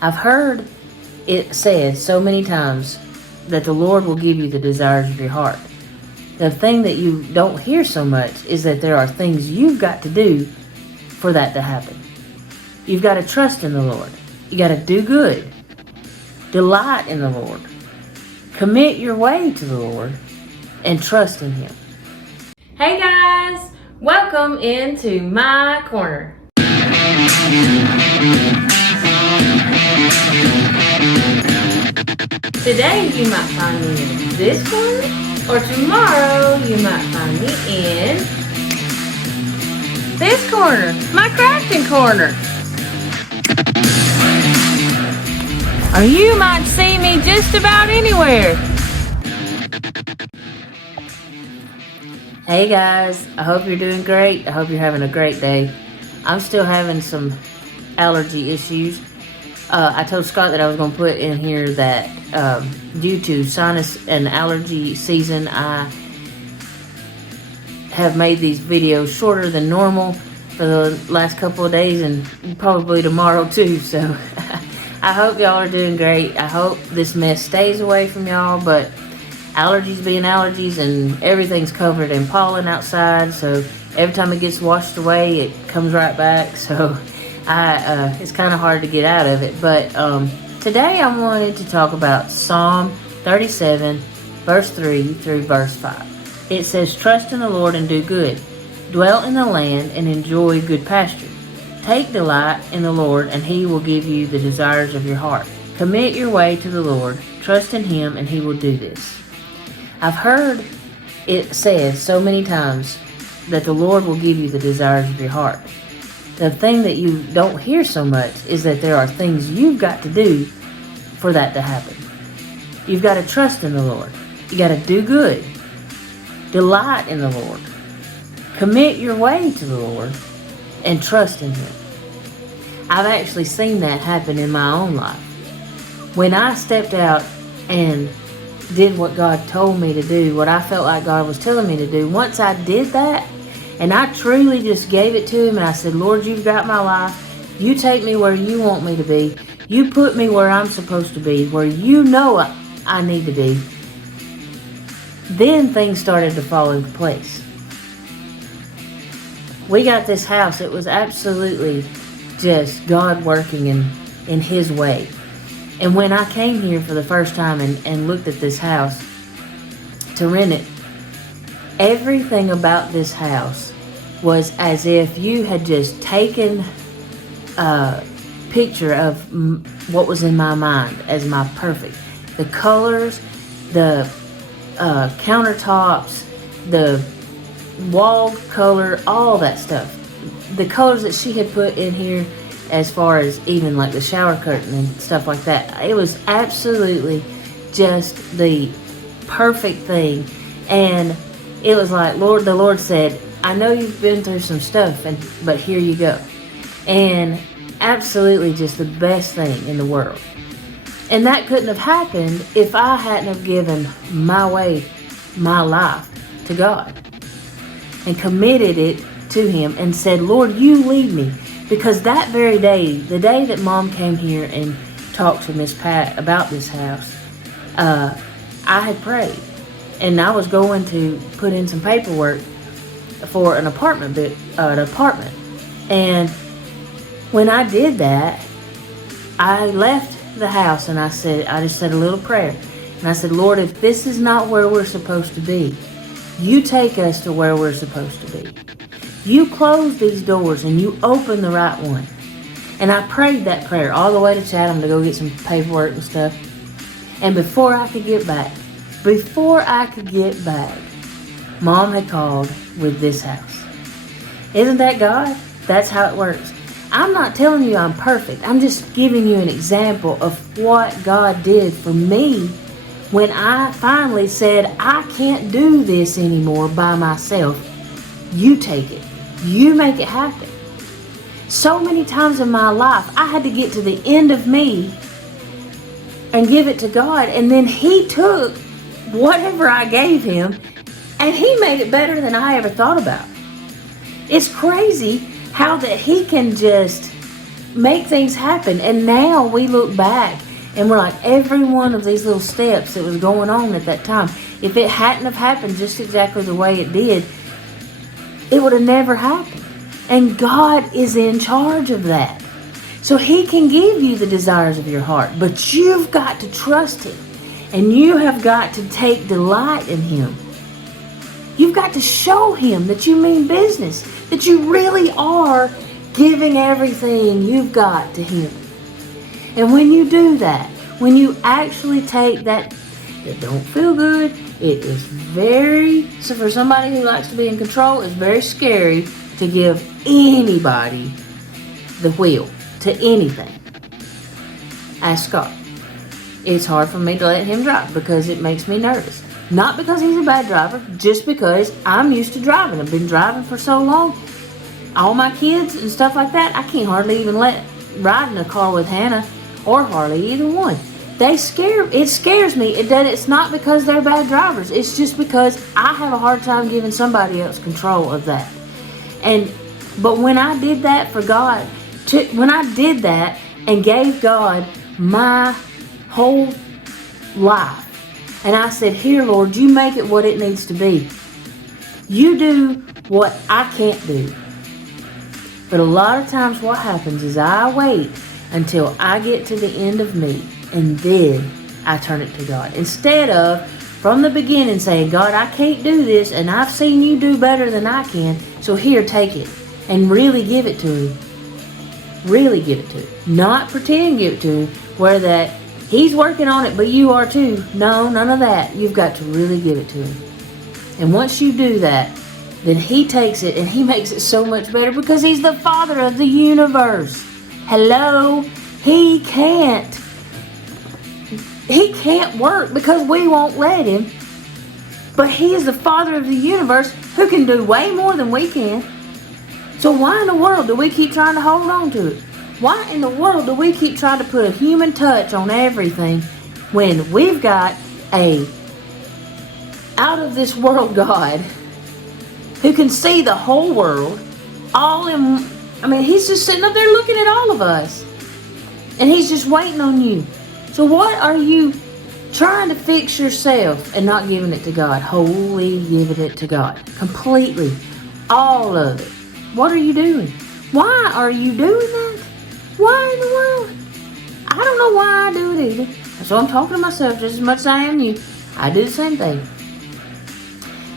I've heard it said so many times that the Lord will give you the desires of your heart. The thing that you don't hear so much is that there are things you've got to do for that to happen. You've got to trust in the Lord. You got to do good. Delight in the Lord. Commit your way to the Lord and trust in Him. Hey guys, welcome into my corner. Today you might find me in this corner, or tomorrow you might find me in this corner, my crafting corner. Or you might see me just about anywhere. Hey guys, I hope you're doing great. I hope you're having a great day. I'm still having some allergy issues. I told Scott that I was going to put in here that due to sinus and allergy season, I have made these videos shorter than normal for the last couple of days and probably tomorrow too. So I hope y'all are doing great. I hope this mess stays away from y'all, but allergies being allergies and everything's covered in pollen outside, so every time it gets washed away it comes right back, so it's kind of hard to get out of it. But today I wanted to talk about Psalm 37 verse 3 through verse 5. It says, "Trust in the Lord and do good, dwell in the land and enjoy good pasture. Take delight in the Lord and He will give you the desires of your heart. Commit your way to the Lord, trust in Him and He will do this." I've heard it said so many times that the Lord will give you the desires of your heart. The thing that you don't hear so much is that there are things you've got to do for that to happen. You've got to trust in the Lord. You got to do good. Delight in the Lord. Commit your way to the Lord and trust in Him. I've actually seen that happen in my own life. When I stepped out and did what God told me to do, what I felt like God was telling me to do, once I did that, and I truly just gave it to Him, and I said, "Lord, you've got my life. You take me where you want me to be. You put me where I'm supposed to be, where you know I need to be." Then things started to fall into place. We got this house. It was absolutely just God working in His way. And when I came here for the first time and looked at this house to rent it, everything about this house was as if you had just taken a picture of what was in my mind as my perfect. The colors, the countertops, the wall color, all that stuff. The colors that she had put in here, as far as even like the shower curtain and stuff like that, it was absolutely just the perfect thing. And it was like, the Lord said, "I know you've been through some stuff, but here you go." And absolutely just the best thing in the world. And that couldn't have happened if I hadn't have given my way, my life to God and committed it to Him and said, "Lord, you lead me." Because that very day, the day that Mom came here and talked to Miss Pat about this house, I had prayed. And I was going to put in some paperwork for an apartment. And when I did that, I left the house and I just said a little prayer. And I said, "Lord, if this is not where we're supposed to be, you take us to where we're supposed to be. You close these doors and you open the right one." And I prayed that prayer all the way to Chatham to go get some paperwork and stuff. And before I could get back, Mom had called with this house. Isn't that God? That's how it works. I'm not telling you I'm perfect. I'm just giving you an example of what God did for me when I finally said, "I can't do this anymore by myself. You take it. You make it happen." So many times in my life, I had to get to the end of me and give it to God. And then He took whatever I gave Him and He made it better than I ever thought about. It's crazy how that He can just make things happen. And now we look back and we're like, every one of these little steps that was going on at that time, if it hadn't have happened just exactly the way it did, it would have never happened. And God is in charge of that. So He can give you the desires of your heart, but you've got to trust Him. And you have got to take delight in Him. You've got to show Him that you mean business, that you really are giving everything you've got to Him. And when you do that, when you actually take that, it don't feel good, it is so for somebody who likes to be in control, it's very scary to give anybody the wheel to anything. Ask Scott. It's hard for me to let him drive because it makes me nervous. Not because he's a bad driver, just because I'm used to driving. I've been driving for so long. All my kids and stuff like that, I can't hardly even let ride in a car with Hannah or Harley, either one. It scares me. It's not because they're bad drivers. It's just because I have a hard time giving somebody else control of that. But when I did that for God, when I did that and gave God my whole life, and I said, here, Lord, you make it what it needs to be. You do what I can't do. But a lot of times what happens is I wait until I get to the end of me, and then I turn it to God. Instead of, from the beginning, saying, God, I can't do this, and I've seen you do better than I can, so here, take it. And really give it to Him. Really give it to Him. Not pretend give it to Him, where that He's working on it, but you are too. No, none of that. You've got to really give it to Him. And once you do that, then He takes it and He makes it so much better because He's the Father of the universe. Hello? He can't work because we won't let Him. But He is the Father of the universe who can do way more than we can. So why in the world do we keep trying to hold on to it? Why in the world do we keep trying to put a human touch on everything when we've got a out of this world God who can see the whole world He's just sitting up there looking at all of us. And He's just waiting on you. So what are you trying to fix yourself and not giving it to God? Wholly giving it to God. Completely. All of it. What are you doing? Why are you doing that? Why in the world? I don't know why I do it either. So I'm talking to myself just as much as I am you. I do the same thing.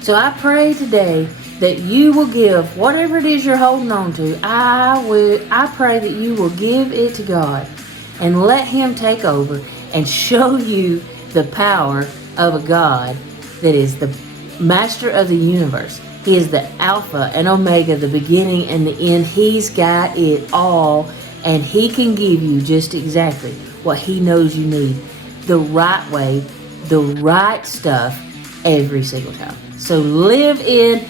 So I pray today that you will give whatever it is you're holding on to. I pray that you will give it to God and let Him take over and show you the power of a God that is the master of the universe. He is the Alpha and Omega, the beginning and the end. He's got it all, and He can give you just exactly what He knows you need. The right way, the right stuff, every single time. So live in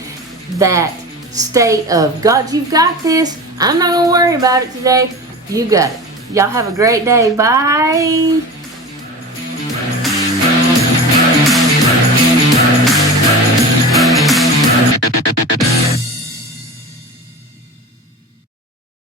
that state of, God, you've got this. I'm not going to worry about it today. You got it. Y'all have a great day. Bye.